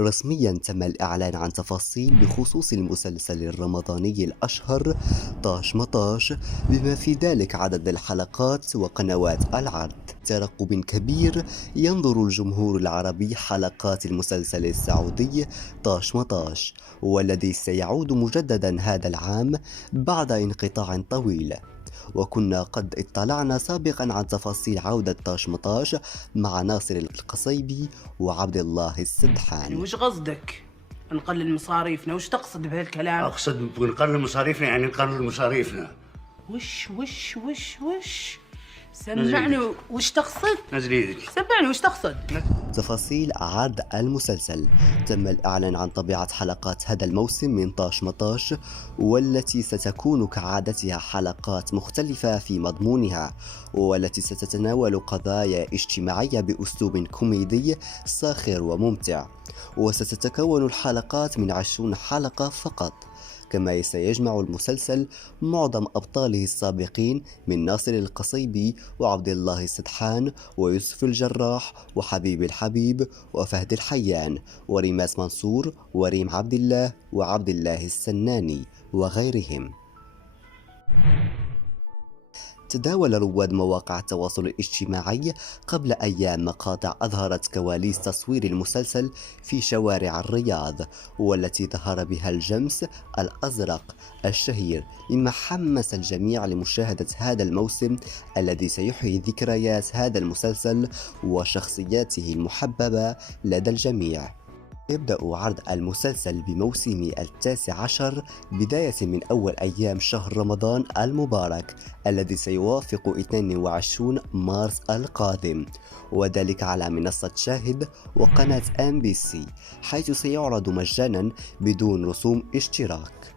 رسميا تم الإعلان عن تفاصيل بخصوص المسلسل الرمضاني الأشهر طاش مطاش، بما في ذلك عدد الحلقات وقنوات العرض. ترقب كبير ينظر الجمهور العربي حلقات المسلسل السعودي طاش مطاش، والذي سيعود مجددا هذا العام بعد انقطاع طويل. وكنا قد اطلعنا سابقا عن تفاصيل عودة طاش مطاش مع ناصر القصيبي وعبد الله يعني السدحان. وش قصدك؟ نقلل مصاريفنا، وش تقصد بهالكلام؟ اقصد نقلل مصاريفنا، يعني نقلل مصاريفنا. وش سمعني، وش تقصد؟ نزل يدك. سمعني وش تقصد؟ تفاصيل عرض المسلسل: تم الإعلان عن طبيعة حلقات هذا الموسم من طاش مطاش، والتي ستكون كعادتها حلقات مختلفة في مضمونها، والتي ستتناول قضايا اجتماعية بأسلوب كوميدي ساخر وممتع. وستتكون الحلقات من 20 حلقة فقط، كما سيجمع المسلسل معظم أبطاله السابقين من ناصر القصيبي وعبد الله السدحان ويوسف الجراح وحبيب الحبيب وفهد الحيان وريماس منصور وريم عبد الله وعبد الله السناني وغيرهم. تداول رواد مواقع التواصل الاجتماعي قبل أيام مقاطع أظهرت كواليس تصوير المسلسل في شوارع الرياض، والتي ظهر بها الجمس الأزرق الشهير، مما حمس الجميع لمشاهدة هذا الموسم الذي سيحيي ذكريات هذا المسلسل وشخصياته المحببة لدى الجميع. يبدأ عرض المسلسل بموسم 19 بداية من أول أيام شهر رمضان المبارك الذي سيوافق 22 مارس القادم، وذلك على منصة شاهد وقناة MBC، حيث سيعرض مجانا بدون رسوم اشتراك.